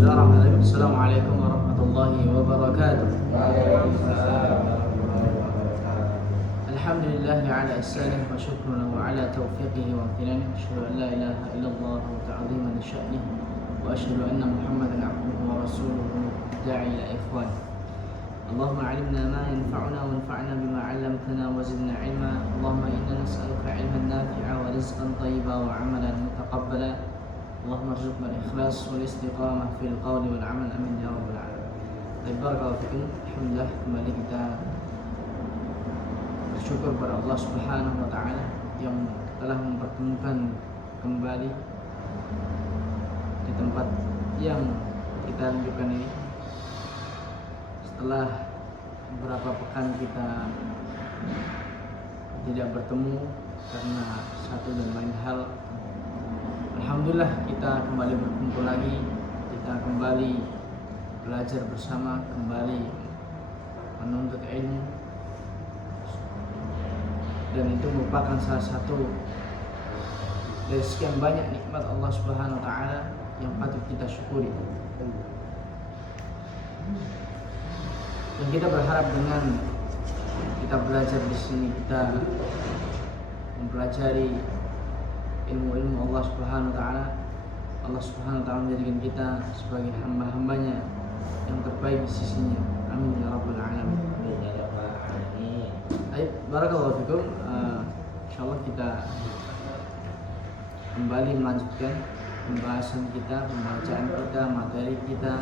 Bismillahirrahmanirrahim. Assalamualaikum warahmatullahi wabarakatuh. Alhamdulillah ala ihsanih wa syukruna wa ala taufiqihi wa amtinanih. Asyhadu an la ilaha illallah wa ta'ziman li sya'nih wa asyhadu anna Muhammadan abduhu wa rasuluhu da'i ila ikhwan. Allahumma 'allimna ma yanfa'una wanfa'na bima 'allamtana wa zidna 'ilma. Allahumma inna nas'aluka 'ilman nafi'a wa rizqan thayyiban wa 'amalan mutaqabbala. Allahumma arzuqna al-ikhlas wal istiqamah fil qawli wal 'amal, amin ya rabbal alamin. Barakallahu fikum. Alhamdulillah, kembali kita bersyukur kepada Allah Subhanahu wa taala yang telah mempertemukan kembali di tempat yang kita tunjukkan ini. Setelah beberapa pekan kita tidak bertemu karena satu dan lain hal, alhamdulillah kita kembali berkumpul lagi, kita kembali belajar bersama, kembali menuntut ilmu, dan itu merupakan salah satu dari sekian banyak nikmat Allah Subhanahu wa taala yang patut kita syukuri. Dan kita berharap dengan kita belajar di sini, kita mempelajari ilmu-ilmu Allah Subhanahu wa taala, Allah Subhanahu wa taala menjadikan kita sebagai hamba-hambanya yang terbaik di sisinya. Amin ya rabbal alamin. Baik, barakallahu fikum. Insyaallah kita kembali melanjutkan pembahasan kita, pembacaan kita, materi kita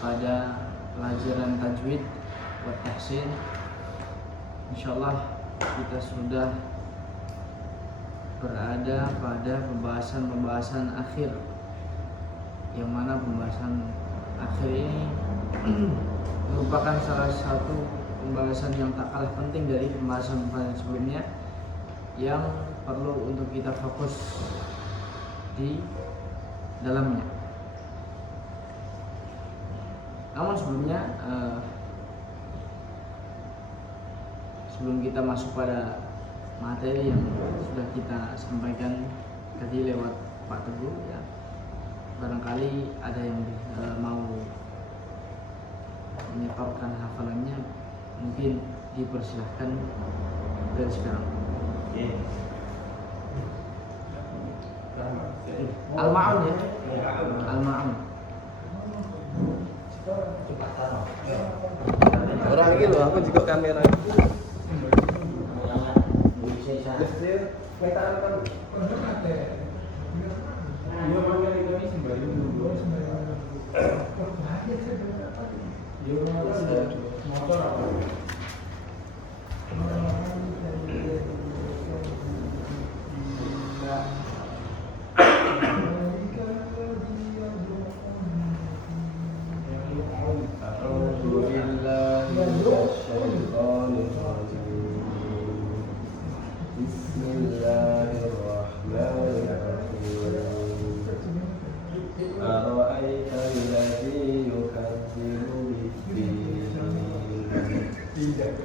pada pelajaran tajwid wa tahsin. Insyaallah kita sudah berada pada pembahasan akhir, yang mana pembahasan akhir ini merupakan salah satu pembahasan yang tak kalah penting dari pembahasan sebelumnya, yang perlu untuk kita fokus di dalamnya. Namun sebelumnya, sebelum kita masuk pada materi yang sudah kita sampaikan tadi lewat Pak Teguh, ya, barangkali ada yang mau menyetorkan hafalannya, mungkin dipersilahkan dari sekarang. Al-Ma'un ya, Al-Ma'un. Orang ini loh, aku juga kamera.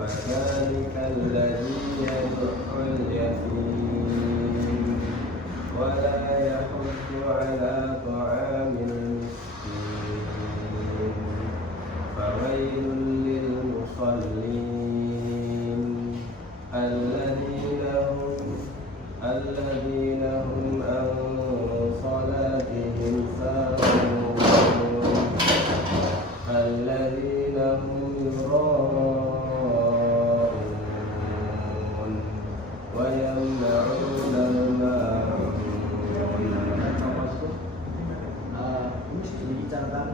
فذلك الذي يدع اليتيم ولا يحض على طعام المسكين فويل للمصلين الذين هم عن صلاتهم ساهون الذين هم يراءون ويمنعون الماعون. Ini sudah dibicarakan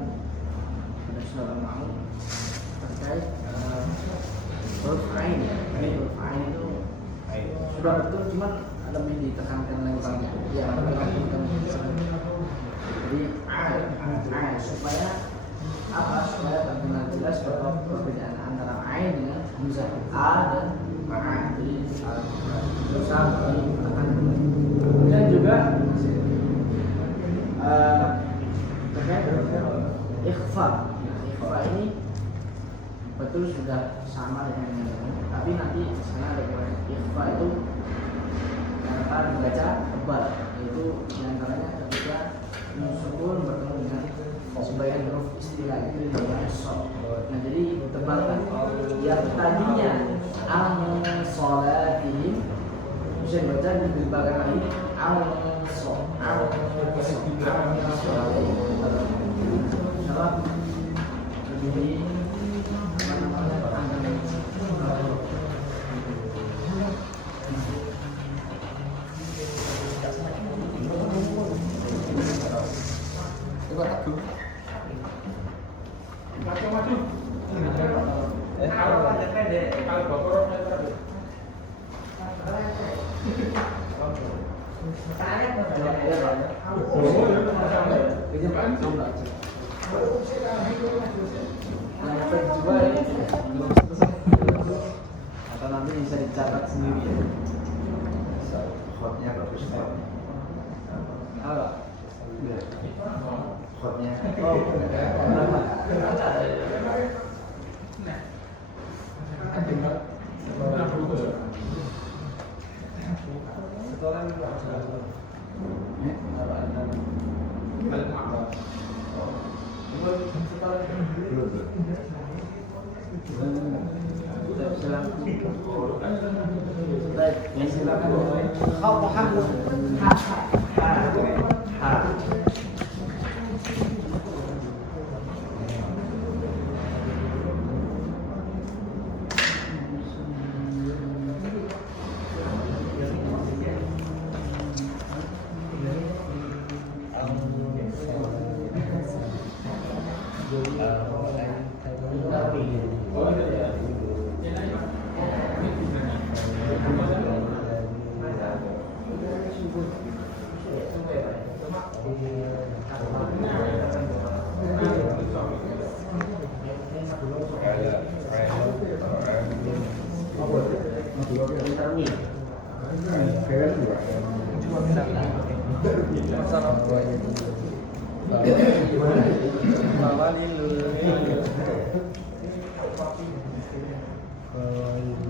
pada surah Al-Ma'un terkait huruf ain. Ini huruf ain itu sudah betul, cuman lebih ditekankan lagi ya, jadi ain supaya apa? Supaya benar jelas bahwa perbedaan antara ain dengan hamzah, a dan ma. Jadi berusaha ditekan. Kemudian juga terkait ikhfa. Ikhfa ini betul sudah sama dengan yang lain, tapi nanti sana ada ikhfa itu cara membaca tebal, yaitu diantaranya ketika nun sukun bertemu dengan lagi dengan sok. Nah jadi tebakan yang tadinya al-sholatihim bisa dibaca ditebakan lagi al-sok. Jadi atau nanti bisa dicatat sendiri ya. Hotnya bagus kan? Apa? Hotnya.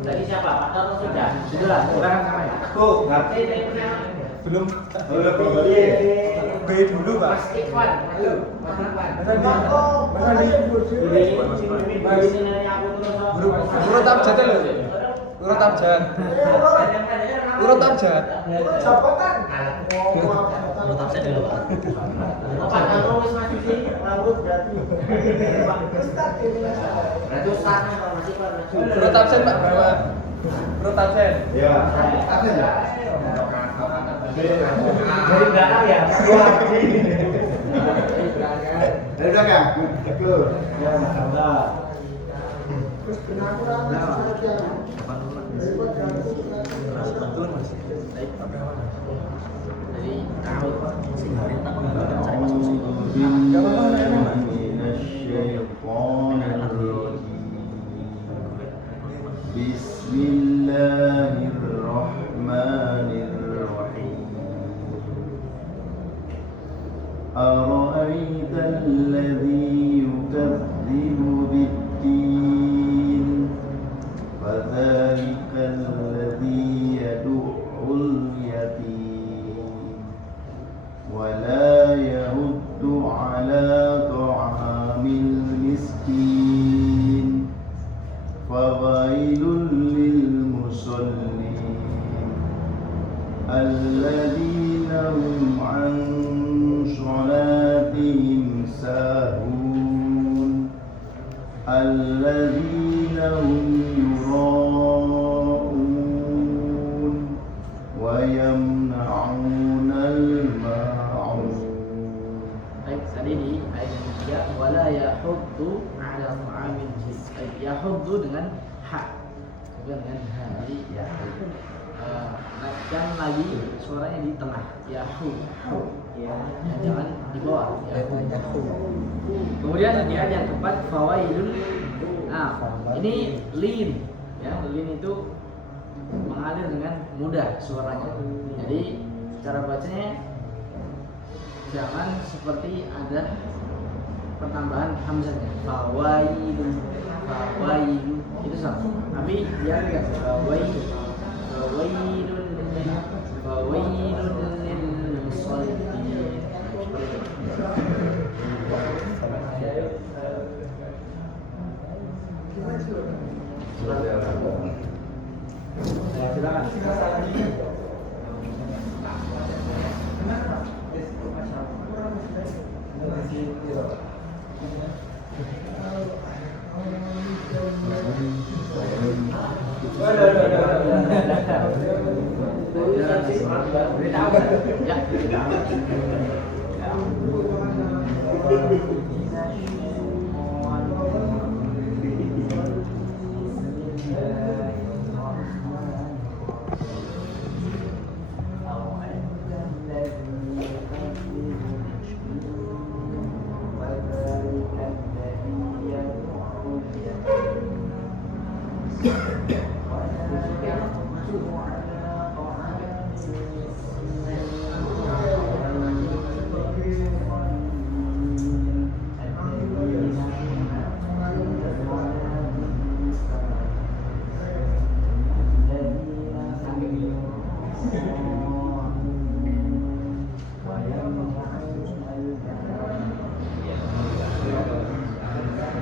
Tadi siapa? Atau sudah? Sudah, silakan sama ya. Aku ngerti. Belum. B dulu, Pak. Mas Ikhwan, halo. Mas Ikhwan. Urut abjad lho. Urut abjad. Urut abjad. Urut abjad dulu, Pak. Pak, kalau wis maju sih, rambut berarti. Berarti Ustaz kalau Mas Ikhwan maju. Urut abjad, Pak. Berapa? Urut abjad. Iya. Dari belakang ya. Dari belakang. Betul. Ya, masalah. Bismillahirrahmanirrahim. أرأيت الذي يكذب بالدين فذلك الذي يدع اليتيم ولا يرد على طعام المسكين فويل للمصلين الذين هم عن صلاتهم ساهون الذين هم يراءون ويمنعون الماعون. Baik, tadi di ayat yang ketiga wala yahuddu ala ta'amil miskin. Yahuddu dengan ha, bukan dengan ha. Jadi naikkan lagi suaranya di tengah. Yahu, ya, jangan di bawah. Yahu. Kemudian di ayat yang keempat fawailun. Nah, ini lin, ya, lin itu mengalir dengan mudah suaranya. Jadi cara bacanya jangan seperti ada pertambahan hamzahnya. Fawailun, fawailun itu sama. Tapi dia lihat fawailun, fawailun, fawailun lil musallin. Silakan.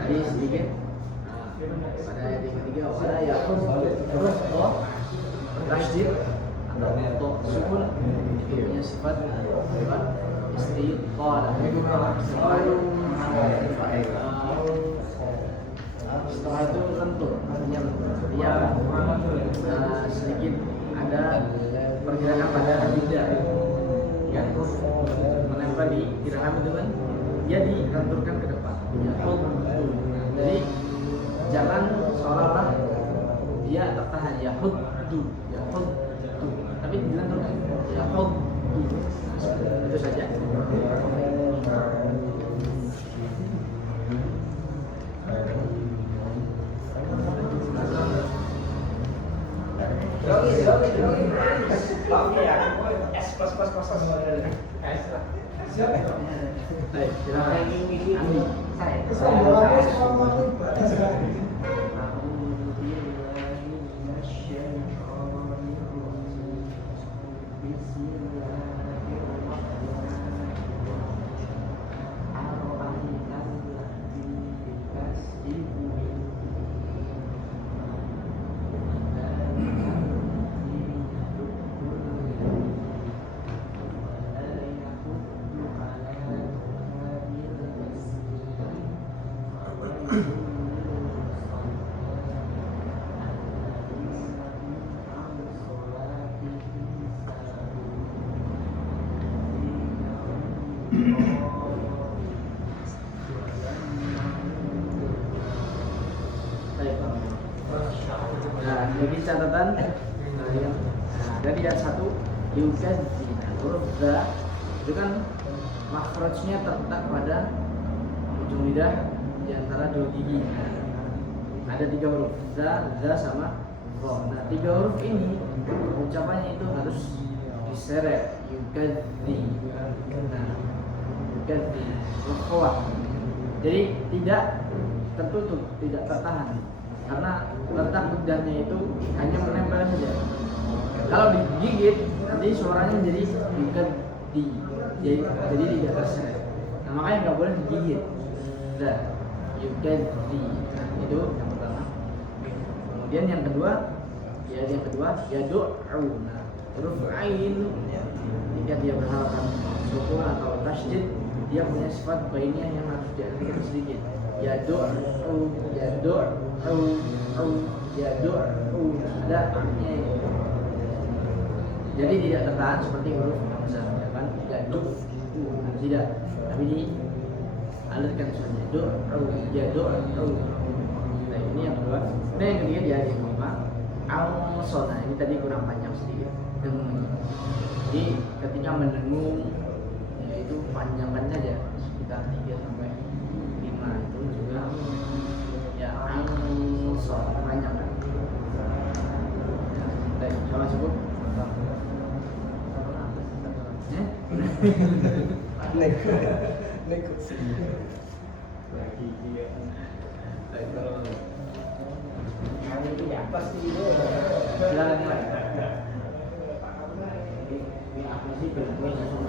Tadi sedikit pada ayat yang ketiga wala yaqul terus tasydid atau sukun itu punya sifat istiqalah. Setelah itu lentur, artinya dia sedikit ada pergerakan pada lidah, ya, menempel di dirham itu kan, dia dilenturkan ke depan. Ya, jadi jangan seolah-olah dia tertahan, ya huddu, tapi dilenturkan, ya huddu. Itu saja. Baik, Nah, bagi catatan dari ayat 1 yukadzina, huruf za itu kan makhrajnya terletak pada ujung lidah di antara dua gigi. Ada 3 huruf, za sama ro. Nah, 3 huruf ini ucapannya itu harus diseret, yukadzi. Nah, yukadzi maqwa. Jadi tidak tertutup, tidak tertahan, karena letak lidahnya itu hanya menempel saja. Kalau digigit nanti suaranya menjadi yukadzi, jadi tidak terseret. Nah, makanya nggak boleh digigit. Nah, yukadzi. Nah, itu yang pertama. Kemudian yang kedua yadu'u. Nah, huruf ain jika dia berharapan sukun atau tasydid, dia punya sifat bainiyah yang harus diartikan sedikit. Yadu'u, ada artinya itu. Jadi tidak tertahan seperti huruf hamzah, ya kan? Yadu'u, tidak, tapi dialirkan saja. Yadu'u. Nah, ini yang kedua. Nah, yang ketiga dia yang kelima, al-sona. Ini tadi kurang panjang sedikit. Jadi ketika mendengung, yaitu panjangkan saja sekitar 3 sampai 5 itu juga ya al-sona panjangkan. Baik, sama cukup. Silakan nilai. Aku sih belum langsung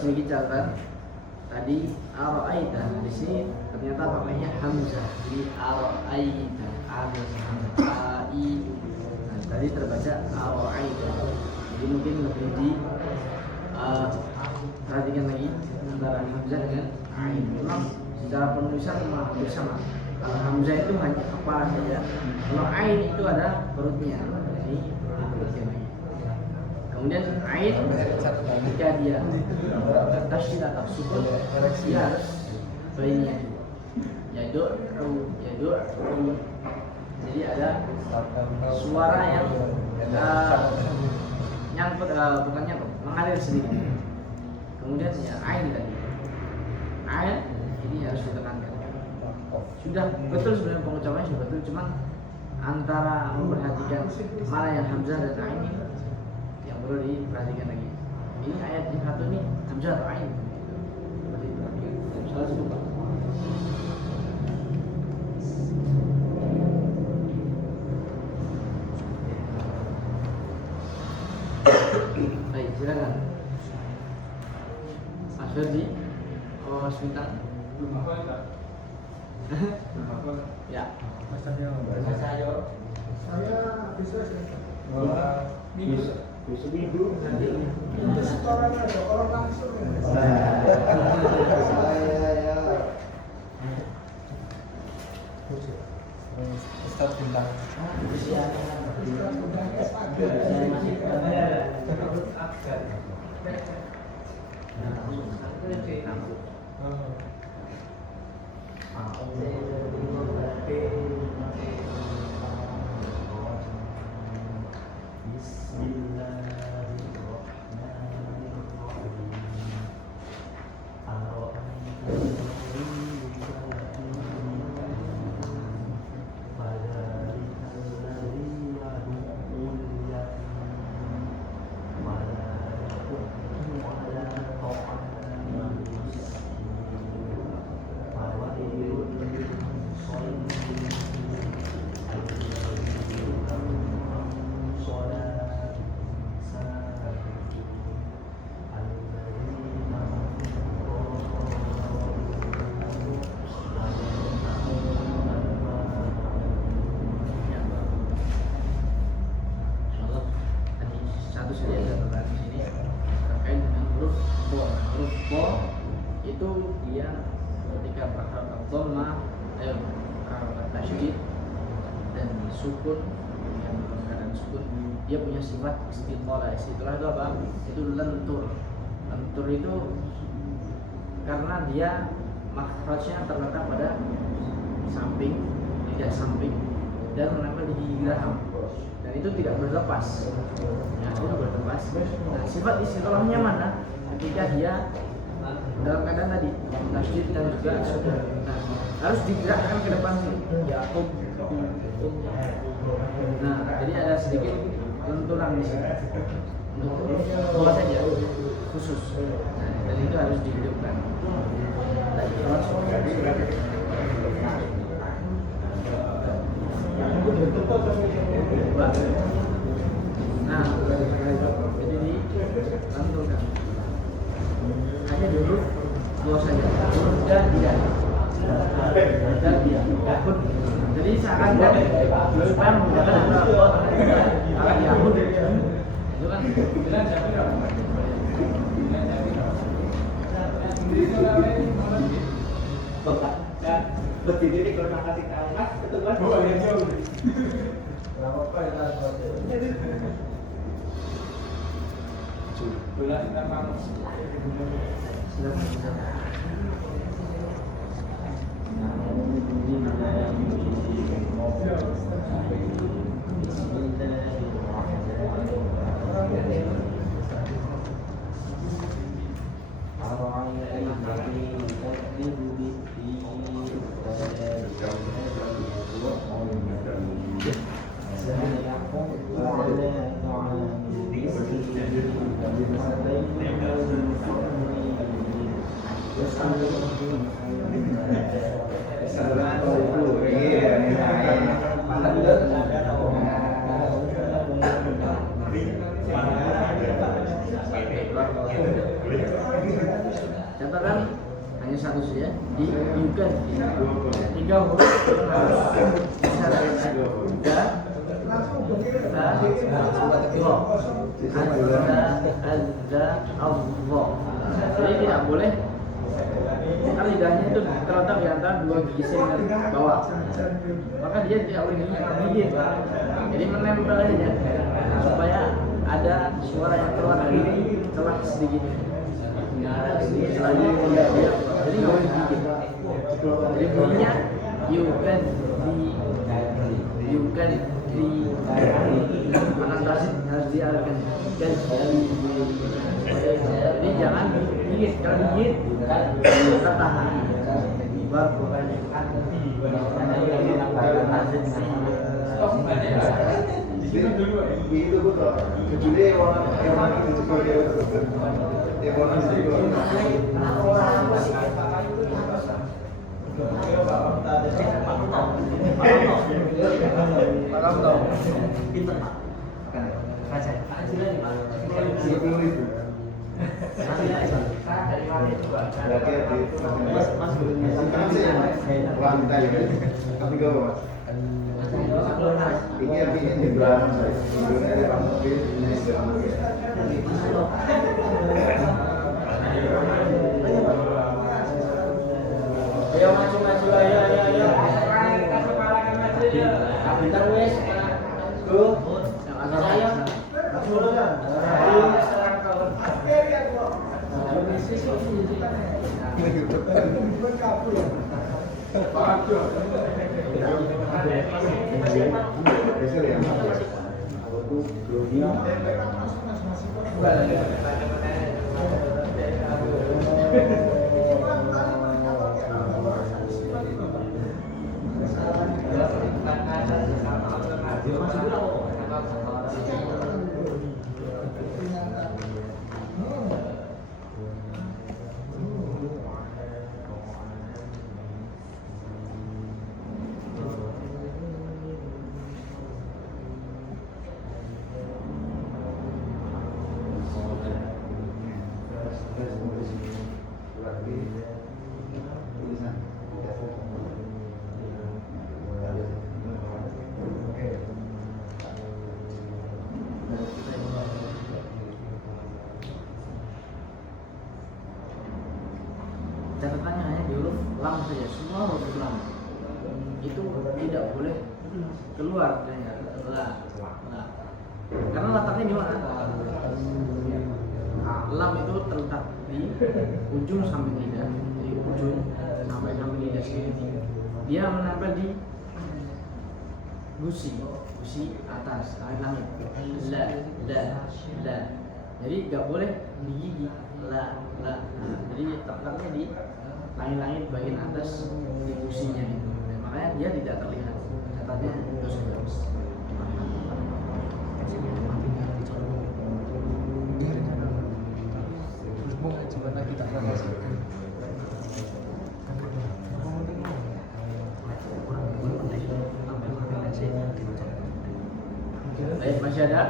Sedikit catatan tadi ara'aita di sini ternyata pakainya hamzah, jadi ara'aita ada hamzah ai. Nah, tadi terbaca ara'aita, jadi mungkin lebih di perhatikan lagi antara hamzah dengan ain. Memang secara penulisan hampir sama. Kalau hamzah itu hanya kepala saja, kalau ain itu ada perutnya. Jadi perhatikan lagi. Kemudian ain jika dia tasydid atau sukun, dia harus bainnya yadu. Jadi ada suara yang nyangkut, bukan nyangkut, mengalir sedikit. Kemudian ya ain tadi, ain ini harus ditekankan. Sudah betul sebenarnya pengucapannya sudah betul, cuman antara memperhatikan mana yang hamzah dan ain ini yang perlu diperhatikan lagi. Ini ayat yang satu ini hamzah atau ain? Perlu diperhatikan. Salah satu Pak. Baik, silakan. Mas Ferdi, Mas Bintang. Ya. Saya bisa. Besok minggu nanti itu setoran ada orang langsung Ustaz Bintang sukun, yang keadaan sukun, dia punya sifat istiqolah. Istiqolah itu apa? Itu lentur. Lentur itu karena dia makhrajnya terletak pada samping, lidah samping, dan menempel di gigi geraham, dan itu tidak berlepas. Ya, itu berlepas. Nah, sifat istiqolahnya mana? Ketika dia dalam keadaan tadi tasydid dan juga sukun. Nah, harus digerakkan ke depan sini. Ya, nah, jadi ada sedikit lenturan di sini untuk huruf dua saja khusus. Nah, dan itu harus dihidupkan. Nah, jadi dilenturkan. Hanya dulu dua saja. Dan tidak. Dan tidak. Jadi seakan-akan supaya memudahkan apa Yahud itu kan berdiri di kalau kasih tahu mas itu kan boleh jauh apa ya bulan kita mau Catatan hanya satu saja di yukan 3 huruf harus bisa da Allah. Jadi tidak boleh kan lidahnya itu terletak di antara 2 gigi sini dan bawah, maka dia tidak boleh gigit, jadi menempel aja supaya ada suara yang keluar dari celah sedikit. Jadi nggak boleh digigit. Jadi bunyinya you can akan tasik harus diarahkan dan jadi jangan digigit. Kalau digigit kita tahan. Itu betul. Kecuali yang mana itu ayo maju ayo. Bentar wes. Go. Ayo. Catatannya hanya di huruf lam saja, semua huruf lam itu tidak boleh keluar dari la. Karena letaknya di mana? Lam itu terletak di ujung samping lidah, di ujung sampai samping lidah segini. Dia menempel di gusi atas langit. La. Jadi nggak boleh digigit. La. Jadi terletaknya di langit-langit bagian atas di gusinya itu. Makanya dia tidak terlihat. Catatannya terus. Baik, masih ada?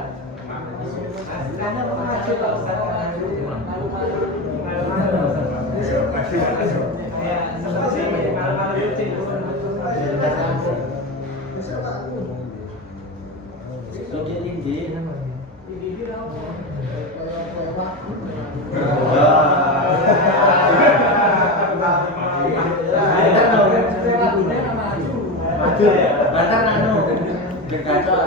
Batar nano, berkacau.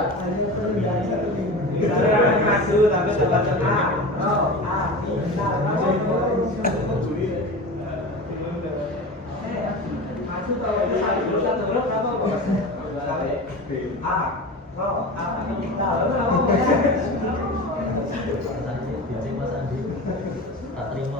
Maju tapi tetap tenang. Maju kalau satu huruf apa? Tak terima.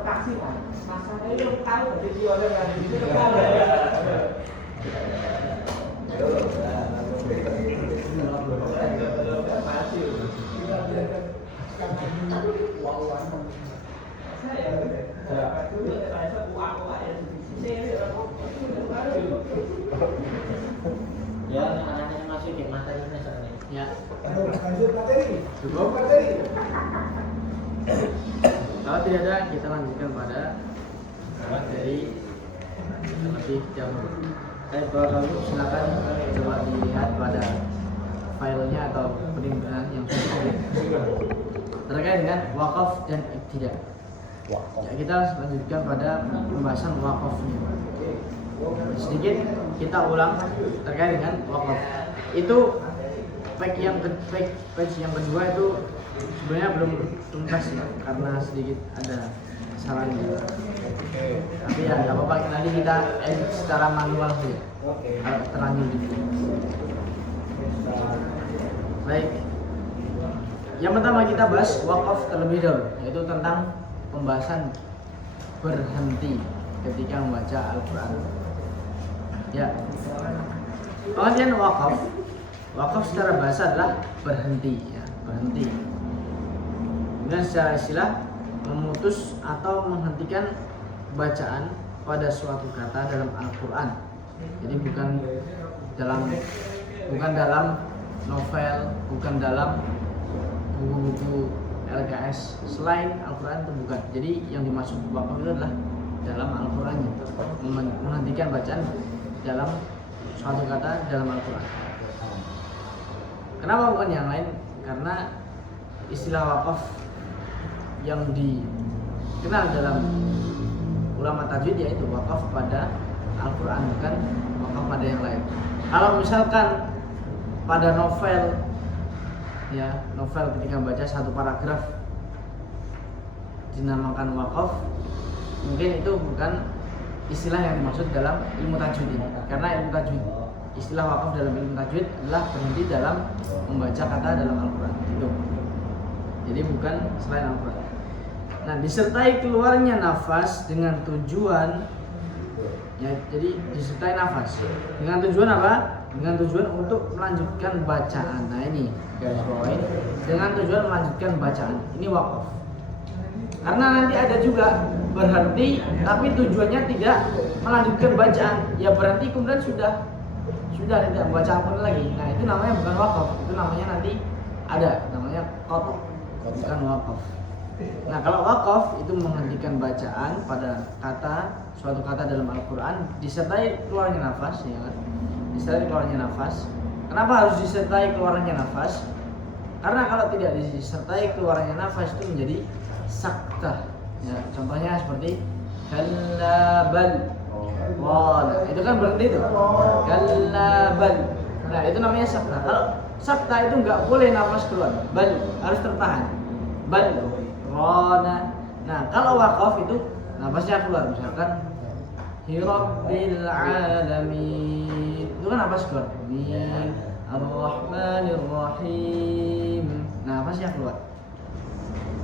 Taksi kan, masalahnya itu tahu jadi dia orang yang di situ tahu ya. Ya, anak-anaknya masuk ke materinya sekarang. Ya. Lanjut materi. Cukup materi. Kalau tidak ada, kita lanjutkan pada materi yang lebih jauh. Kalau silakan coba dilihat pada filenya atau penimbunan yang sudah terkait dengan wakaf dan ibtidah. Ya, kita lanjutkan pada pembahasan wakafnya. Sedikit kita ulang terkait dengan wakaf. Itu page yang kedua itu sebenarnya belum tuntas ya, karena sedikit ada kesalahannya. Tapi ya nggak apa-apa, nanti kita edit secara manual saja kalau terlanjur gitu. Baik, yang pertama kita bahas wakaf terlebih dahulu, yaitu tentang pembahasan berhenti ketika membaca Al-Quran. Ya, pengertian wakaf secara bahasa adalah berhenti, ya, berhenti. Dan secara istilah memutus atau menghentikan bacaan pada suatu kata dalam Al-Quran. Jadi bukan dalam novel, bukan dalam buku-buku LKS selain Al-Quran, itu bukan. Jadi yang dimaksud wakaf itu adalah dalam Al-Qurannya, menghentikan bacaan dalam suatu kata dalam Al-Quran. Kenapa bukan yang lain? Karena istilah wakaf yang dikenal dalam ulama tajwid yaitu wakaf pada Al-Quran, bukan wakaf pada yang lain. Kalau misalkan pada novel, ya, novel ketika baca satu paragraf dinamakan wakaf, mungkin itu bukan istilah yang dimaksud dalam ilmu tajwid ini. Karena ilmu tajwid, istilah wakaf dalam ilmu tajwid adalah berhenti dalam membaca kata dalam Al-Quran itu. Jadi bukan selain Al-Quran. Nah, disertai keluarnya nafas dengan tujuan, ya, jadi disertai nafas dengan tujuan apa? Dengan tujuan untuk melanjutkan bacaan. Nah, ini garis bawahi, dengan tujuan melanjutkan bacaan. Ini wakaf. Karena nanti ada juga berhenti tapi tujuannya tidak melanjutkan bacaan. Ya berhenti kemudian sudah tidak membaca apa lagi. Nah, itu namanya bukan wakaf. Itu namanya nanti ada namanya qat'u, bukan wakaf. Nah, kalau wakaf itu menghentikan bacaan pada suatu kata dalam Al-Quran disertai keluarnya nafas, ya kan? Disertai keluarnya nafas. Kenapa harus disertai keluarnya nafas? Karena kalau tidak disertai keluarnya nafas itu menjadi saktah. Ya, contohnya seperti kallabal. Nah, itu kan berhenti itu. Kallabal. Nah, itu namanya saktah. Kalau saktah itu nggak boleh nafas keluar. Bal harus tertahan. Bal rona. Nah, kalau wakaf itu nafasnya keluar, misalkan Hirabbil alamin. Itu kan nafas keluar. Ar-Rahmanir Rahim. Nafasnya keluar.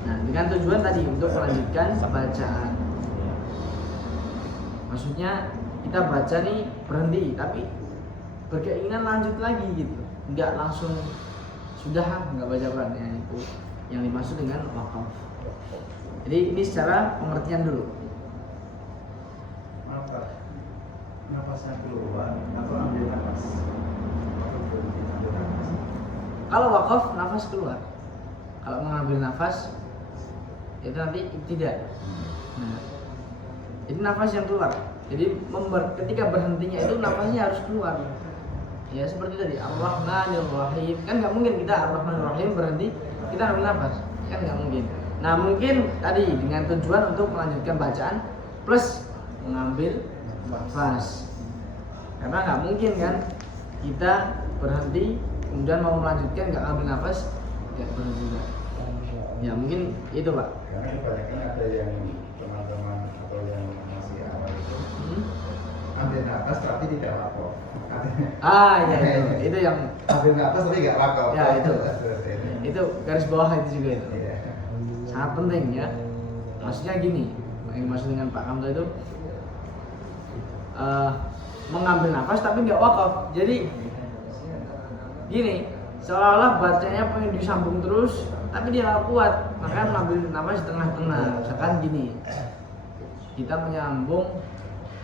Nah, dengan tujuan tadi untuk melanjutkan bacaan. Maksudnya kita baca nih berhenti, tapi berkeinginan lanjut lagi gitu. Enggak langsung sudah enggak baca Quran, ya, itu yang dimaksud dengan wakaf. Jadi ini secara pengertian dulu. Nafasnya keluar atau ambil nafas? Kalau wakaf nafas keluar. Kalau mengambil nafas itu nanti tidak. Nah, itu nafas yang keluar. Jadi ketika berhentinya itu nafasnya harus keluar. Ya seperti tadi Ar-Rahmanir Rahim. Kan nggak mungkin kita Ar-Rahmanir Rahim berhenti kita ambil nafas. Kan nggak mungkin. Nah, mungkin tadi dengan tujuan untuk melanjutkan bacaan plus mengambil nafas. Karena nggak mungkin kan kita berhenti kemudian mau melanjutkan nggak ambil nafas, nggak berhenti juga. Ya mungkin itu Pak. Karena kebanyakan ada yang teman-teman atau yang masih awal itu ambil nafas tapi tidak wakaf. Ya itu yang ambil nafas tapi nggak wakaf. Ya itu garis bawah itu juga itu. Iya. Sangat penting ya. Maksudnya gini, yang dimaksud dengan Pak Kamto itu mengambil nafas tapi nggak wakaf. Jadi gini, seolah-olah bacanya pengen disambung terus, tapi dia nggak kuat, makanya mengambil nafas di tengah-tengah. Misalkan gini, kita menyambung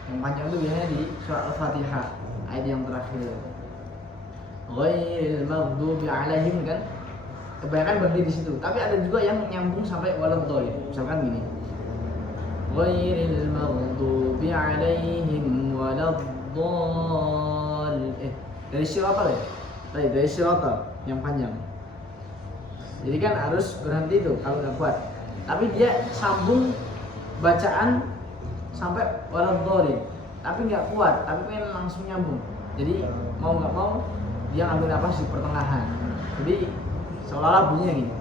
yang panjang itu biasanya di surat Al-Fatihah, ayat yang terakhir. Ghairil maghdubi alaihim kan, kebanyakan berhenti di situ. Tapi ada juga yang nyambung sampai waladhdallin. Misalkan gini, Ghairil maghdubi alaihim waladhdallin. Dari siratal ya? Dari siratal yang panjang. Jadi kan harus berhenti itu kalau nggak kuat. Tapi dia sambung bacaan sampai waladhdallin. Tapi nggak kuat, tapi pengen langsung nyambung. Jadi mau nggak mau dia ngambil nafas di pertengahan. Jadi seolah-olah bunyinya gini.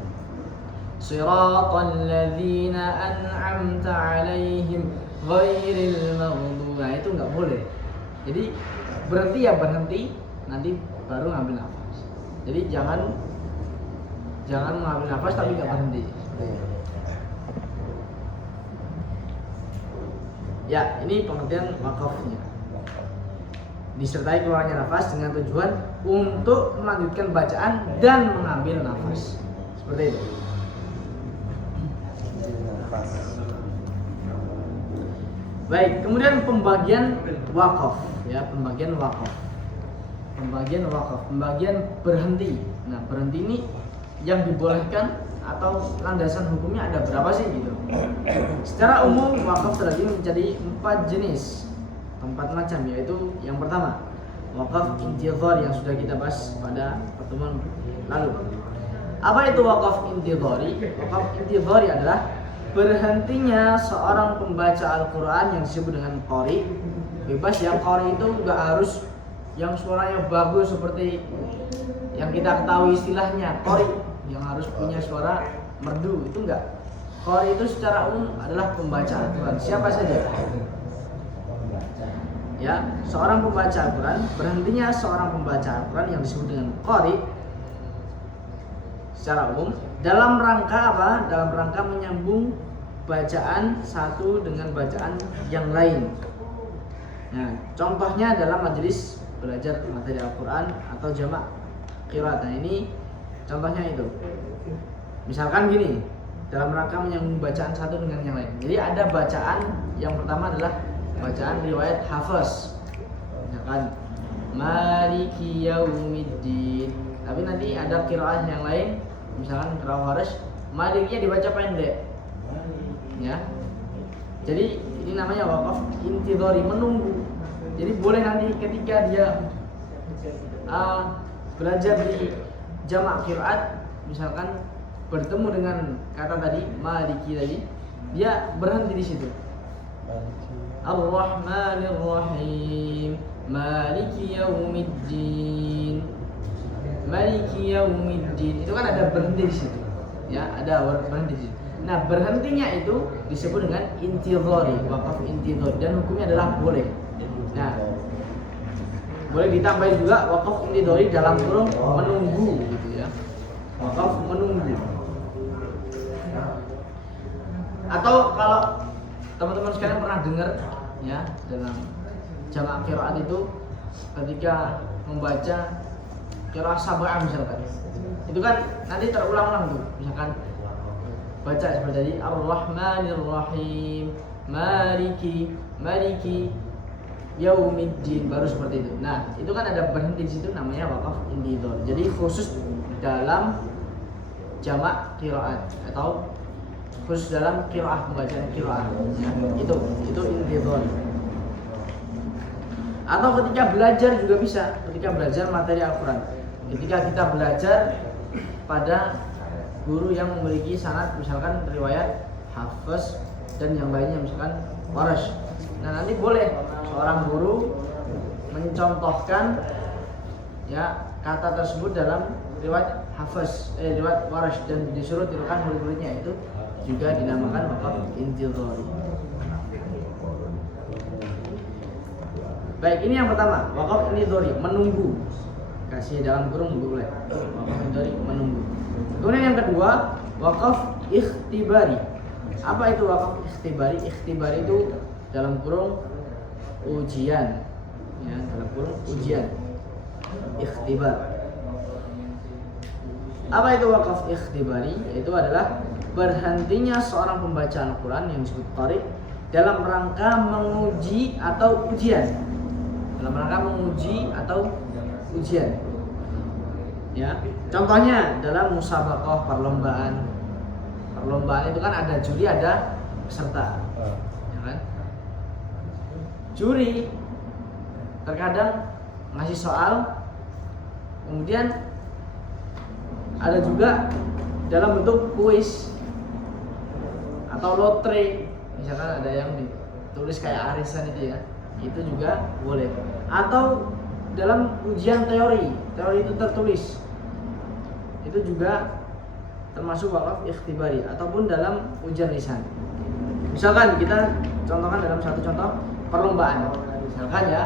Shiratal ladzina an'amta 'alaihim ghairil maghdubi. Nah, itu nggak boleh. Jadi berhenti ya berhenti, nanti baru ngambil nafas. Jadi jangan mengambil nafas tapi nggak berhenti. Ya, ini pengertian wakafnya. Disertai keluarnya nafas dengan tujuan untuk melanjutkan bacaan dan mengambil nafas. Seperti itu. Baik, kemudian pembagian wakaf, ya, pembagian berhenti. Nah, berhenti ini yang dibolehkan atau landasan hukumnya ada berapa sih gitu? Secara umum wakaf terbagi menjadi 4 jenis, 4 macam, yaitu yang pertama wakaf intidhar yang sudah kita bahas pada pertemuan lalu. Apa itu wakaf intidhari? Wakaf intidhari adalah berhentinya seorang pembaca Al-Quran yang disebut dengan qari. Bebas ya, qari itu nggak harus yang suaranya bagus seperti yang kita ketahui istilahnya qari, yang harus punya suara merdu, itu enggak. Qari itu secara umum adalah pembaca Al-Quran, siapa saja. Ya, seorang pembaca Al-Quran, berhentinya seorang pembaca Al-Quran yang disebut dengan qari secara umum dalam rangka apa? Dalam rangka menyambung bacaan satu dengan bacaan yang lain. Nah, contohnya dalam majelis belajar materi Al-Quran atau jamak qiraat. Nah, ini contohnya itu. Misalkan gini, dalam rangka menyambung bacaan satu dengan yang lain. Jadi ada bacaan yang pertama adalah bacaan riwayat Hafiz. Misalkan Maliki Yaumiddin. Tapi nanti ada qiraat yang lain, misalkan qiraat Warsh, Maliknya dibaca pendek. Ya. Jadi ini namanya wakaf intidhari, menunggu. Jadi boleh nanti ketika dia belajar di jamak qiraat, misalkan bertemu dengan kata tadi Maliki tadi, dia berhenti di situ. Ar-Rahmanir Rahim, Maliki Yaumiddin, Maliki Yaumiddin. Itu kan ada berhenti di situ. Ya, ada berhenti di situ. Nah, berhentinya itu disebut dengan intidhari, wakaf intidhari, dan hukumnya adalah boleh. Nah, boleh ditambahin juga wakaf intidhari dalam kurung menunggu gitu ya. Wakaf menunggu. Atau kalau teman-teman sekalian pernah dengar ya, dalam jamak qiraat itu ketika membaca qiraat sab'ah misalkan, itu kan nanti terulang-ulang tuh, misalkan baca seperti tadi Ar-Rahmanir Rahim, Maliki Yaumiddin, baru seperti itu. Nah, itu kan ada berhenti di situ, namanya wakaf intidhar. Jadi khusus dalam jamak qiraat atau khusus dalam qiraah, pembacaan qiraat ya, itu intidhar. Atau ketika belajar juga bisa, ketika belajar materi Al-Quran, ketika kita belajar pada guru yang memiliki sanad, misalkan riwayat Hafiz dan yang lainnya, misalkan Warsh. Nah, nanti boleh seorang guru mencontohkan ya kata tersebut dalam riwayat Hafiz, riwayat Warsh, dan disuruh tirukan murid-muridnya, itu juga dinamakan wakaf intidhari. Baik, ini yang pertama, wakaf intidhari, menunggu. Kasih dalam kurung boleh. Wakaf intidhari, menunggu. Kemudian yang kedua, wakaf ikhtibari. Apa itu wakaf ikhtibari? Ikhtibari itu dalam kurung ujian. Ya, dalam kurung ujian. Ikhtibar. Apa itu wakaf ikhtibari? Itu adalah berhentinya seorang pembaca Al-Quran yang disebut qari dalam rangka menguji atau ujian. Dalam rangka menguji atau ujian. Ya, contohnya dalam musabaqah perlombaan. Perlombaan itu kan ada juri, ada peserta. Ya kan? Juri terkadang ngasih soal, kemudian ada juga dalam bentuk kuis atau lotre. Misalkan ada yang ditulis kayak arisan itu ya, itu juga boleh. Atau dalam ujian teori itu tertulis, itu juga termasuk wakaf ikhtibari. Ataupun dalam ujian lisan. Misalkan kita contohkan dalam satu contoh perlombaan, misalkan ya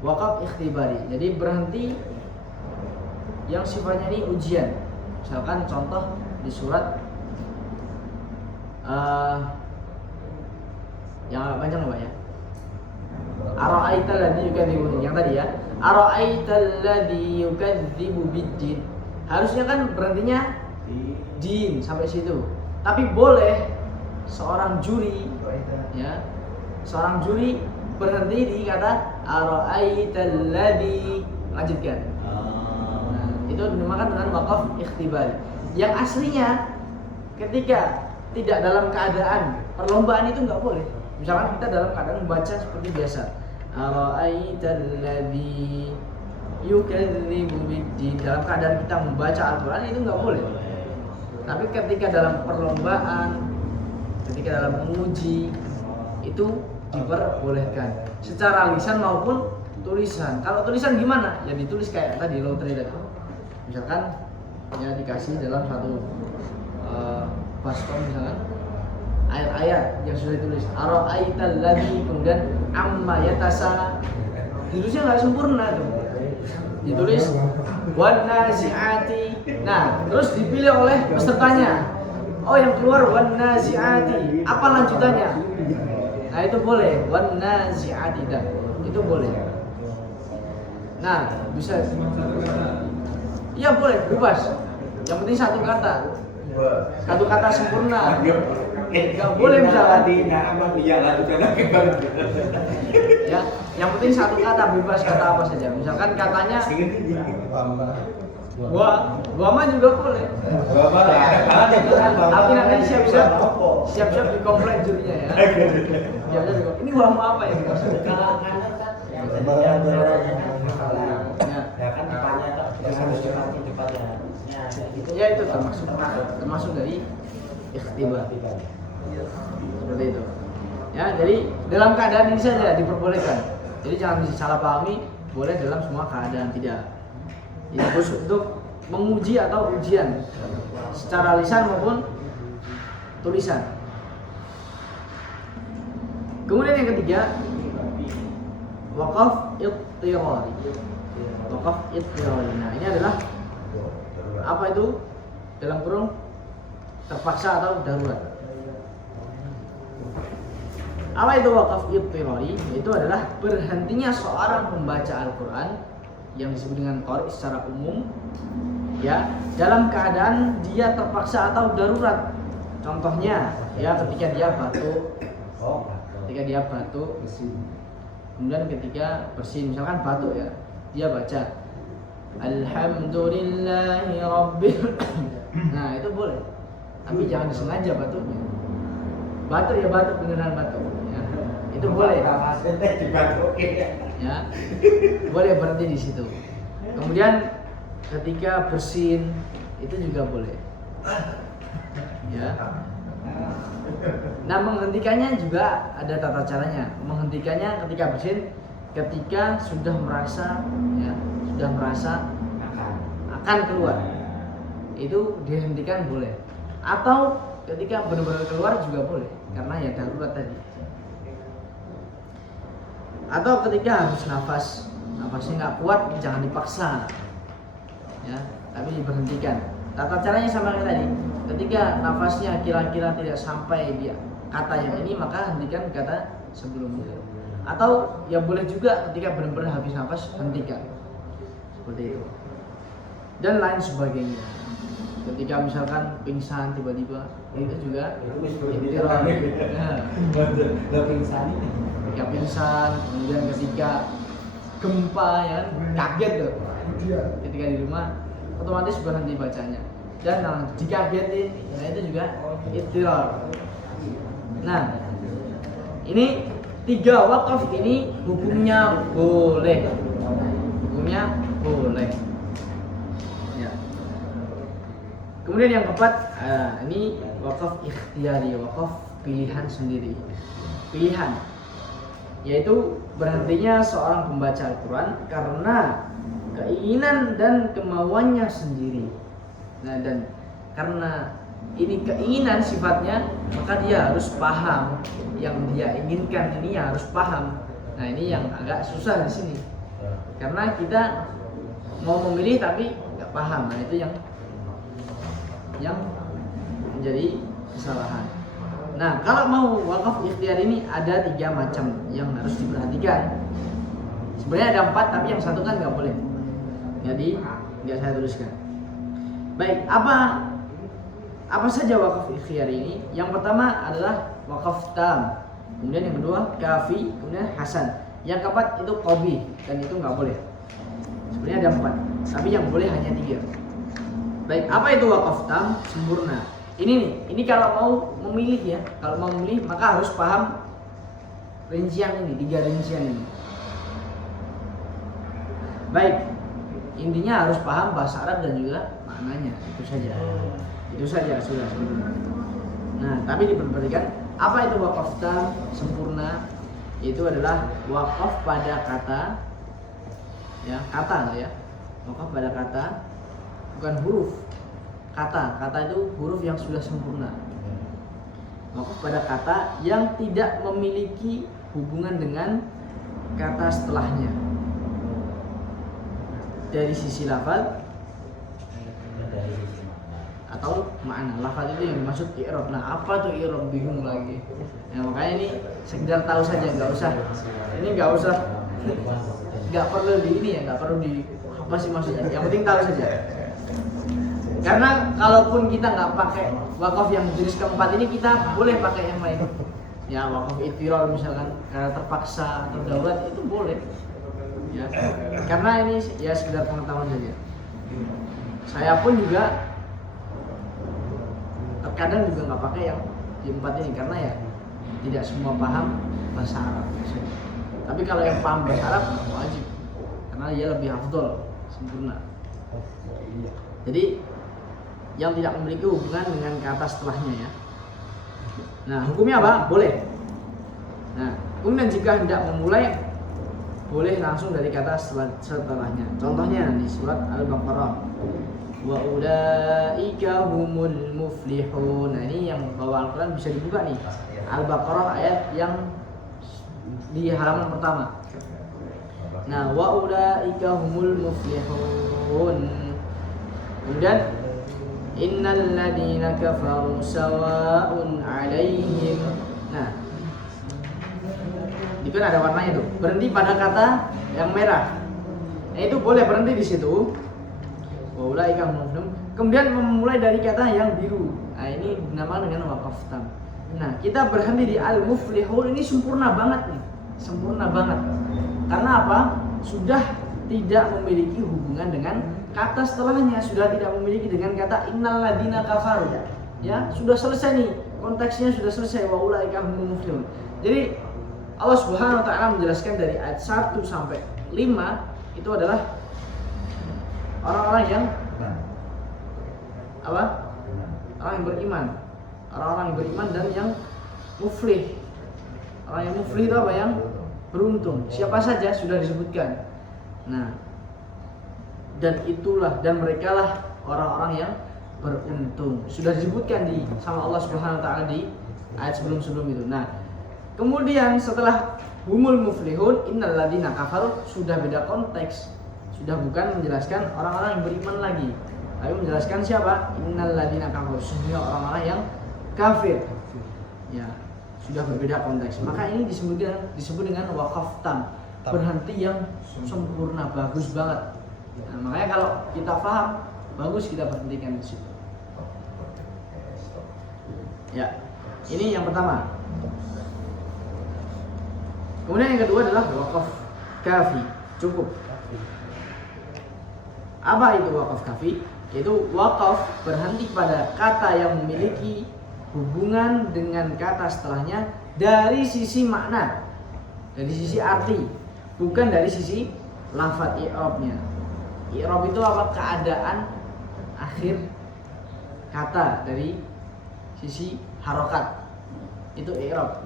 wakaf ikhtibari, jadi berhenti yang sifatnya ini ujian. Misalkan contoh di surat yang agak panjang Pak ya, ara'aital ladzi yukadzibu, yang tadi ya, ara'aital ladzi yukadzibu biddin. Harusnya kan berhentinya din sampai situ. Tapi boleh seorang juri ya, seorang juri berhenti di kata ara'aital ladzi, lanjutkan. Nah, itu dinamakan dengan wakaf ikhtibari. Yang aslinya ketika tidak dalam keadaan perlombaan itu nggak boleh. Misalkan kita dalam keadaan membaca seperti biasa, ara'aital ladzi yukadzibu biddin, dalam keadaan kita membaca Al-Quran itu nggak boleh. Tapi ketika dalam perlombaan, ketika dalam menguji, itu diperbolehkan secara lisan maupun tulisan. Kalau tulisan gimana? Ya ditulis kayak tadi lotre tadi. Misalkan ya dikasih dalam satu baskom misalkan ayat-ayat yang sudah ditulis ara'aital ladzi, kemudian amma yatasa, ditulisnya nggak sempurna tuh, ditulis wan nazi'ati. Nah terus dipilih oleh pesertanya, oh yang keluar wan nazi'ati, apa lanjutannya? Nah itu boleh, wan nazi'ati, dan itu boleh. Nah bisa, iya boleh, bebas, yang penting satu kata sempurna. Nggak boleh misalkan ya, yang penting satu kata, bebas kata apa saja. Misalkan katanya gua mah juga boleh. Tapi nanti siap-siap di komplain jurinya ya. Ini gua mau apa ya? Ya itu termasuk dari ikhtibar. Seperti itu. Ya, jadi dalam keadaan ini saja diperbolehkan. Jadi jangan disalah pahami, boleh dalam semua keadaan, tidak. Ini khusus untuk menguji atau ujian secara lisan maupun tulisan. Kemudian yang ketiga, wakaf ittirari. Wakaf ittirari. Nah, ini adalah apa itu? Dalam kurung terpaksa atau darurat. Apa itu wakaf ittirari? Itu adalah berhentinya seorang pembaca Al-Quran yang disebut dengan qari secara umum, ya, dalam keadaan dia terpaksa atau darurat. Contohnya, ya ketika dia batuk, kemudian ketika bersin, misalkan batuk ya, dia baca Alhamdulillahi Rabbil. Nah itu boleh, tapi jangan disengaja batuknya. Batuk ya batuk beneran batuk. Ya. Itu boleh. Ya, boleh berhenti di situ. Kemudian ketika bersin itu juga boleh. Ya. Nah menghentikannya juga ada tata caranya. Menghentikannya ketika bersin, ketika sudah merasa akan keluar, itu dihentikan boleh. Atau ketika benar-benar keluar juga boleh, karena ya darurat tadi. Atau ketika harus nafasnya nggak kuat, jangan dipaksa, ya, tapi diberhentikan. Tata caranya sama kayak tadi. Ketika nafasnya kira-kira tidak sampai di kata yang ini, maka hentikan kata sebelumnya. Atau ya boleh juga ketika benar-benar habis nafas, hentikan. Seperti itu. dan lain sebagainya. Ketika misalkan pingsan tiba-tiba, itu juga ittirar. Udah pingsan ini. Ketika pingsan, kemudian ketika gempa ya, kaget tuh. Ketika di rumah otomatis berhenti bacanya. Dan dikagetin, nah itu juga ittirar. Nah, ini 3 wakaf ini hukumnya boleh. Hukumnya boleh. Ya. Kemudian yang keempat, ini wakaf ikhtiyari, wakaf pilihan sendiri. Pilihan, yaitu berhentinya seorang pembaca Al-Quran karena keinginan dan kemauannya sendiri. Nah, dan karena ini keinginan sifatnya, maka dia harus paham yang dia inginkan ini, harus paham. Nah, ini yang agak susah di sini. Karena kita mau memilih tapi nggak paham. Nah, itu yang menjadi kesalahan. Nah, kalau mau wakaf ikhtiyar ini ada 3 macam yang harus diperhatikan. Sebenarnya ada 4, tapi yang satu kan nggak boleh. Jadi nggak saya tuliskan. Baik, apa saja wakaf ikhtiyar ini? Yang pertama adalah wakaf tam. Kemudian yang kedua kafi, kemudian hasan. Yang keempat itu qobi, dan itu nggak boleh. Sebenarnya ada 4, tapi yang boleh hanya 3. Baik, apa itu wakaf tam? Sempurna. Ini kalau mau memilih ya, kalau mau memilih maka harus paham rincian ini, 3 rincian ini. Baik, intinya harus paham bahasa Arab dan juga maknanya, itu saja. Itu saja sudah. Nah, tapi diperhatikan apa itu wakaf tam sempurna? Itu adalah wakaf pada kata, ya kata ya, wakaf pada kata, bukan huruf. Kata itu huruf yang sudah sempurna. Wakaf pada kata yang tidak memiliki hubungan dengan kata setelahnya. Dari sisi lafaz atau makna. Lafaz itu yang dimaksud i'rab. Nah, apa tuh i'rab? Bingung lagi. Nah, makanya ini sekedar tahu saja, nggak usah nggak perlu di ini ya, nggak perlu di apa sih maksudnya. Yang penting tahu saja. Karena kalaupun kita nggak pakai wakaf yang jenis keempat ini, kita boleh pakai yang lain. Ya, wakaf ittirar misalkan karena terpaksa atau darurat itu boleh. Ya. Karena ini ya sekedar pengetahuan saja. Saya pun juga terkadang juga nggak pakai yang di 4 ini karena ya tidak semua paham bahasa Arab. Tapi kalau yang paham bahasa Arab wajib, karena dia lebih afdol, sempurna. Jadi yang tidak memiliki hubungan dengan kata setelahnya ya. Nah, hukumnya apa? Boleh. Nah, kemudian jika hendak memulai, boleh langsung dari kata setelahnya. Contohnya di surat Al-Baqarah, wa ulaika humul muflihun. Nah, ini yang bawa Al-Quran bisa dibuka nih. Al-Baqarah ayat yang di halaman pertama. Nah, wa ulaika humul muflihun. Kemudian innal ladina kafaru sawa'un 'alaihim. Nah, itu kan ada warnanya tuh. Berhenti pada kata yang merah. Nah, itu boleh berhenti di situ. Wa ulaika humul muflihun. Kemudian memulai dari kata yang biru. Nah, ini dinamakan dengan wakaf tam. Nah, kita berhenti di al-muflihun, ini sempurna banget nih. Sempurna banget. Karena apa? Sudah tidak memiliki hubungan dengan kata setelahnya, sudah tidak memiliki dengan kata innal ladina kafaru. Ya, sudah selesai nih. Konteksnya sudah selesai, wa ulaika humul muflihun. Jadi Allah Subhanahu wa taala menjelaskan dari ayat 1 sampai 5 itu adalah orang-orang yang apa? Orang yang beriman. Orang-orang yang beriman dan yang muflih. Orang yang muflih itu apa? Yang beruntung. Siapa saja sudah disebutkan. Nah, dan itulah dan mereka lah orang-orang yang beruntung. Sudah disebutkan sama Allah Subhanahu wa taala di ayat sebelum-sebelum itu. Nah, kemudian setelah humul muflihun innal ladina kafaru sudah beda konteks. Sudah bukan menjelaskan orang-orang yang beriman lagi, tapi menjelaskan siapa? Innal ladina kafaru, sehingga orang-orang yang kafir. Ya, sudah berbeda konteks. Maka ini disebut dengan wakaf tam, berhenti yang sempurna, bagus banget. Nah, makanya kalau kita paham bagus kita berhentikan di situ. Ya, ini yang pertama. Kemudian yang kedua adalah waqaf kafi, cukup. Apa itu waqaf kafi? Yaitu waqaf berhenti pada kata yang memiliki hubungan dengan kata setelahnya dari sisi makna, dari sisi arti, bukan dari sisi lafadz i'rabnya. I'rab itu apa? Keadaan akhir kata dari sisi harokat, itu i'rab.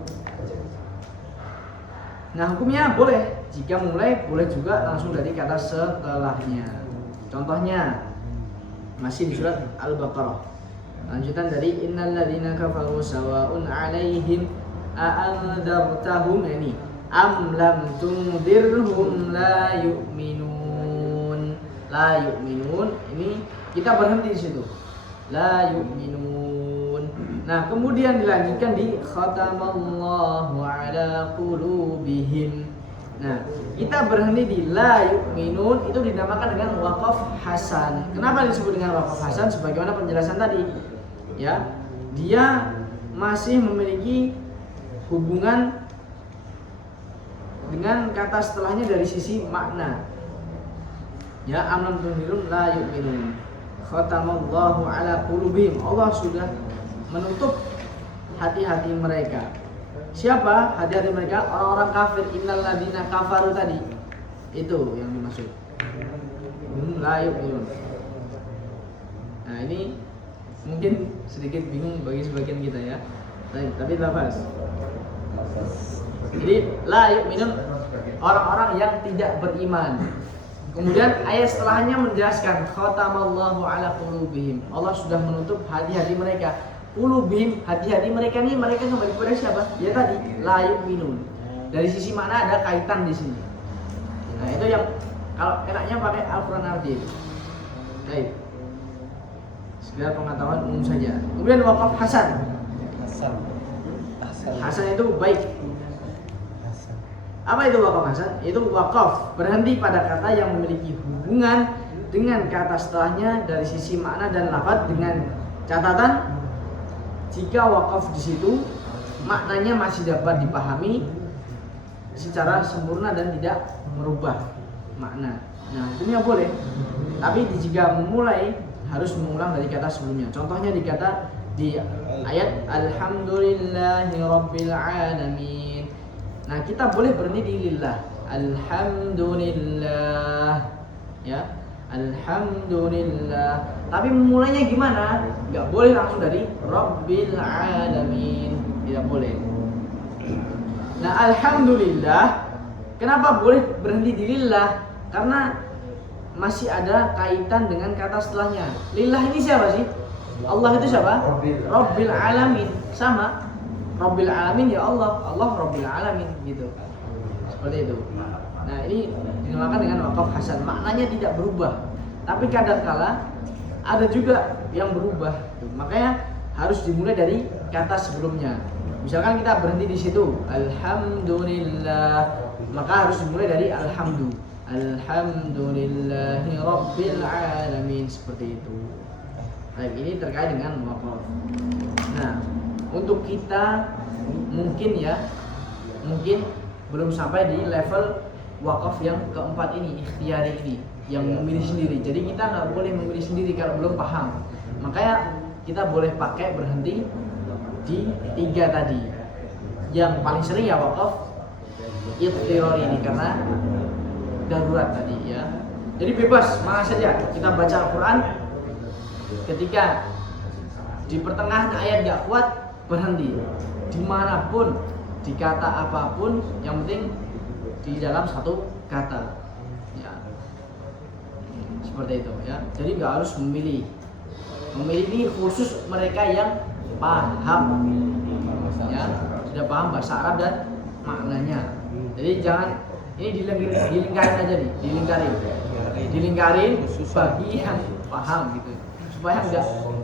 Nah, hukumnya boleh jika mulai, boleh juga langsung dari kata setelahnya. Contohnya masih di surat Al-Baqarah, lanjutan dari innal ladzina kafaru sawa'un 'alaihim a'andzartahum, ini am lam tundirhum la yu'minun. La yu'minun, ini kita berhenti di situ. La yu'minun. Nah, kemudian dilanjutkan di khatamallahu ala qulubihim. Nah, kita berhenti di la yu'minun, itu dinamakan dengan waqaf hasan. Kenapa disebut dengan waqaf hasan? Sebagaimana penjelasan tadi, ya, dia masih memiliki hubungan dengan kata setelahnya dari sisi makna. Ya, amlam tundirun la yu'minun. Khatamallahu ala qulubihim. Allah sudah menutup hati-hati mereka. Siapa hati-hati mereka? Orang-orang kafir. Innal ladzina kafaru tadi, itu yang dimaksud. La yu'minun. Nah, ini mungkin sedikit bingung bagi sebagian kita ya. Tapi lafaz. Jadi la yu'minun, orang-orang yang tidak beriman. Kemudian ayat setelahnya menjelaskan khatamallahu ala qulubihim. Allah sudah menutup hati-hati mereka. Qulubihim, hati-hati mereka nih, mereka kembali kepada siapa? Ya tadi, la yu'minun. Dari sisi makna ada kaitan di sini. Nah, itu yang kalau enaknya pakai Al-Qur'an Ardi. Baik. Sekedar pengetahuan umum saja. Kemudian waqaf hasan. Hasan itu baik. Apa itu waqaf hasan? Itu waqaf berhenti pada kata yang memiliki hubungan dengan kata setelahnya dari sisi makna dan lafadz, dengan catatan jika waqaf di situ maknanya masih dapat dipahami secara sempurna dan tidak merubah makna. Nah, hukumnya boleh. Tapi jika memulai harus mengulang dari kata sebelumnya. Contohnya di ayat alhamdulillahi rabbil alamin. Nah, kita boleh berhenti di lillah. Alhamdulillah. Ya. Alhamdulillah. Tapi memulainya gimana? Enggak boleh langsung dari Rabbil Alamin. Tidak boleh. Nah, alhamdulillah. Kenapa boleh berhenti di lillah? Karena masih ada kaitan dengan kata setelahnya. Lillah ini siapa sih? Allah itu siapa? Rabbil Alamin. Sama. Rabbil Alamin ya Allah. Allah Rabbil Alamin gitu. Seperti itu. Nah, ini dinamakan dengan waqaf hasan. Maknanya tidak berubah, tapi kadangkala ada juga yang berubah. Makanya harus dimulai dari kata sebelumnya. Misalkan kita berhenti di situ, alhamdulillah, maka harus dimulai dari alhamdu. Alhamdulillahi rabbil alamin, seperti itu. Baik, ini terkait dengan waqaf. Nah, untuk kita mungkin belum sampai di level wakaf yang keempat ini, ikhtiyari ini, yang memilih sendiri. Jadi kita nggak boleh memilih sendiri kalau belum paham. Makanya kita boleh pakai berhenti di 3 tadi. Yang paling sering ya wakaf ikhtiyari ini karena darurat tadi ya. Jadi bebas mana saja kita baca Al-Quran. Ketika di pertengahan ayat nggak kuat, berhenti. Dimanapun, di kata apapun, yang penting di dalam satu kata, ya, seperti itu ya. Jadi nggak harus memilih ini khusus mereka yang paham, ya, sudah paham bahasa Arab dan maknanya. Jadi jangan ini dilingkarin aja nih, dilingkarin bagi yang paham gitu,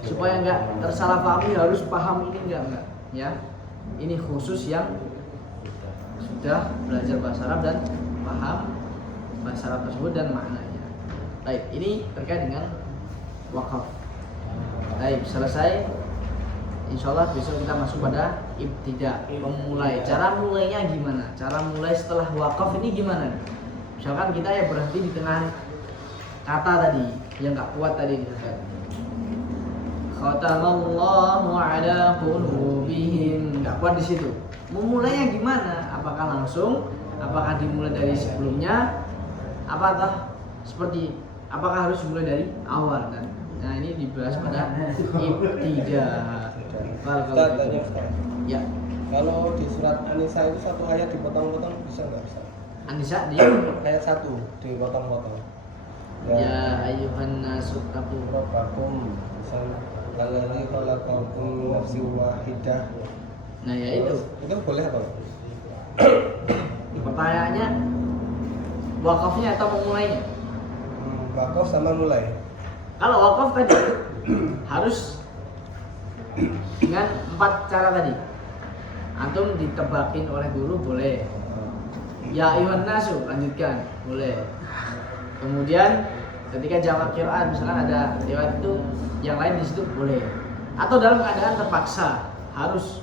supaya nggak tersalah pahami harus paham ini enggak ya. Ini khusus yang sudah belajar bahasa Arab dan paham bahasa Arab tersebut dan maknanya. Baik, ini terkait dengan wakaf. Baik, selesai. Insya Allah besok kita masuk pada ibtida, memulai. Cara mulainya gimana? Cara mulai setelah wakaf ini gimana? Misalkan kita ya berhenti di tengah kata tadi yang nggak kuat tadi. Khatamallahu ala qulubihim, nggak kuat di situ. Memulainya gimana? Apakah langsung? Apakah dimulai dari sebelumnya? Apakah harus dimulai dari awal kan? Nah ini dibahas pada ibtida. Ustaz, tanya Ustaz. Ya. Kalau di surat An-Nisa itu satu ayat dipotong-potong bisa nggak Ustaz? An-Nisa di Ayat 1 dipotong-potong. ya ayuhan nasu taqu Rabbakum misalnya lalladzi khalaqakum min nafsin wahidah. Nah ya itu. Itu boleh apa? Pertanyaannya wakafnya atau memulainya? Wakaf sama mulai. Kalau wakaf tadi harus dengan 4 cara tadi. Antum ditebakin oleh guru boleh. Ya ayuhan nasu lanjutkan boleh. Kemudian ketika jawab qiraat misalkan ada riwayat itu yang lain di situ boleh. Atau dalam keadaan terpaksa harus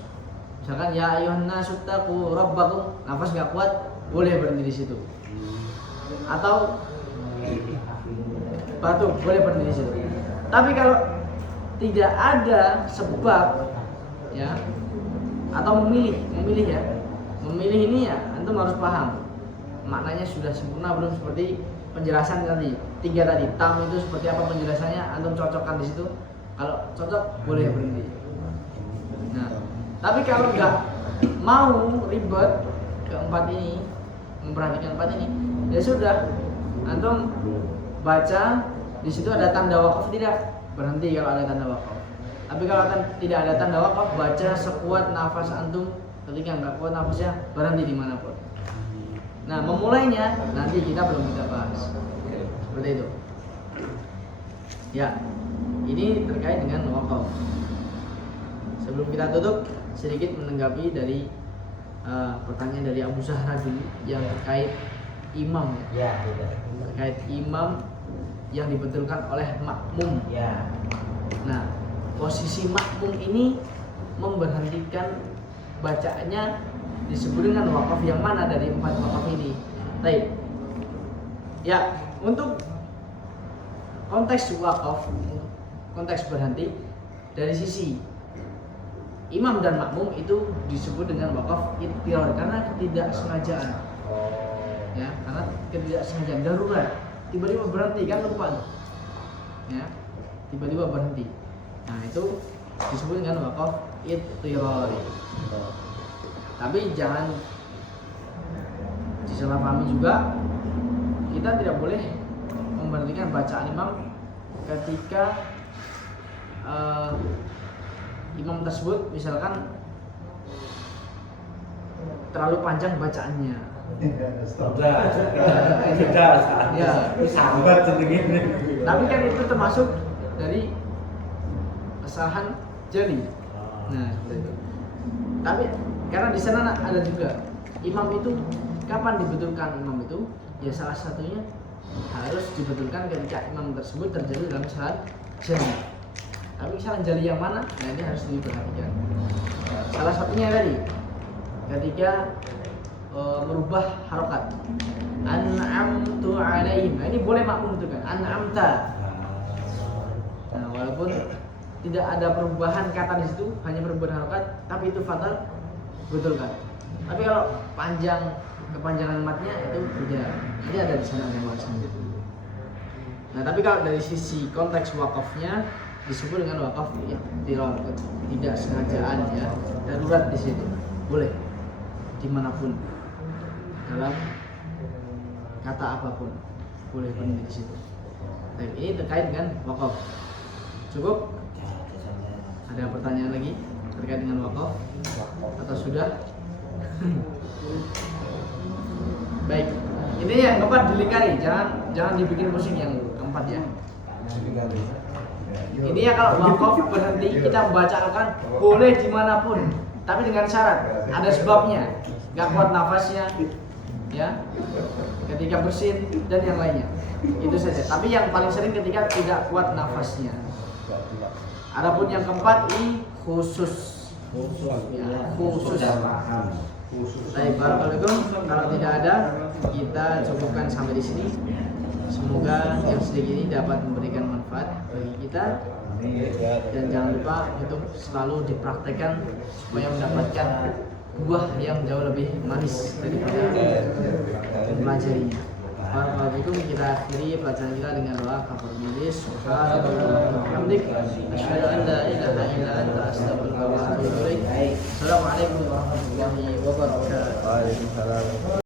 misalkan ya ayuhan nasu taqu rabbakum, nafas enggak kuat, boleh berhenti di situ. Atau batuk, boleh berhenti di situ. Tapi kalau tidak ada sebab ya atau memilih ya. Memilih ini ya antum harus paham. Maknanya sudah sempurna belum seperti penjelasan tadi. 3 tadi, tam itu seperti apa penjelasannya, antum cocokkan di situ. Kalau cocok boleh berhenti. Nah, tapi kalau nggak mau ribet keempat ini, memperhatikan 4 ini, ya sudah, antum baca di situ ada tanda wakaf tidak, berhenti kalau ada tanda wakaf. Tapi kalau tidak ada tanda wakaf, baca sekuat nafas antum. Ketika nggak kuat nafasnya, berhenti dimanapun. Nah, memulainya nanti kita belum kita bahas. Seperti itu. Ya, ini terkait dengan wakaf. Sebelum kita tutup, sedikit menanggapi dari pertanyaan dari Abu Zahra dulu yang terkait imam. Ya, Terkait imam yang dibetulkan oleh makmum. ya. Nah, posisi makmum ini memberhentikan bacaannya disebut dengan wakaf yang mana dari 4 wakaf ini. Baik. Ya, untuk konteks wakaf, konteks berhenti dari sisi imam dan makmum itu disebut dengan wakaf ittirar karena ketidaksengajaan. Ya, karena ketidaksengajaan darurat. Tiba-tiba berhenti kan lupa. Ya, tiba-tiba berhenti. Nah, itu disebut dengan wakaf ittirar. Tapi jangan disalahpahami juga, kita tidak boleh memberhentikan bacaan imam ketika imam tersebut misalkan terlalu panjang bacaannya. Ya, Sambat segini. tapi kan itu termasuk dari kesalahan jeli. Nah, seperti itu. Tapi karena di sana ada juga imam itu kapan dibetulkan imam itu? Ya salah satunya harus dibetulkan ketika imam tersebut terjadi dalam kesalahan jeli. Tapi kesalahan jeli yang mana? Nah, ini harus diperhatikan. Salah satunya tadi ketika merubah harokat. An'amtu alaihim. Nah, ini boleh makmum betulkan. An'amta. Nah, walaupun tidak ada perubahan kata di situ, hanya perubahan harokat, tapi itu fatal, betulkan. Tapi kalau kepanjangan matnya itu tidak. Ini ada di sana yang bahasanya. Nah, tapi kalau dari sisi konteks wakafnya disebut dengan wakaf ittirar, tidak sengajaan ya, darurat di situ. Boleh dimanapun dalam kata apapun boleh berhenti di situ. Nah, ini terkait dengan wakaf. Cukup? Ada pertanyaan lagi terkait dengan wakaf atau sudah? Baik. Ini yang keempat dilingkari, jangan dibikin pusing yang keempat ya. Ini ya kalau wakaf berhenti kita membacakan boleh dimanapun, tapi dengan syarat ada sebabnya, nggak kuat nafasnya, ya, ketika bersin dan yang lainnya. Itu saja. Tapi yang paling sering ketika tidak kuat nafasnya. Adapun yang keempat ini khusus. Ya, khusus. Baik, barakallahu. Kalau tidak ada, kita cukupkan sampai di sini. Semoga yang sedikit ini dapat memberikan manfaat bagi kita. Dan jangan lupa untuk selalu dipraktekkan supaya mendapatkan buah yang jauh lebih manis daripada mempelajarinya. Barakallahu. Kita akhiri pelajaran kita dengan doa kafaratul majlis. Subhanallah wa bihamdik, asyhadu an la ilaha illa anta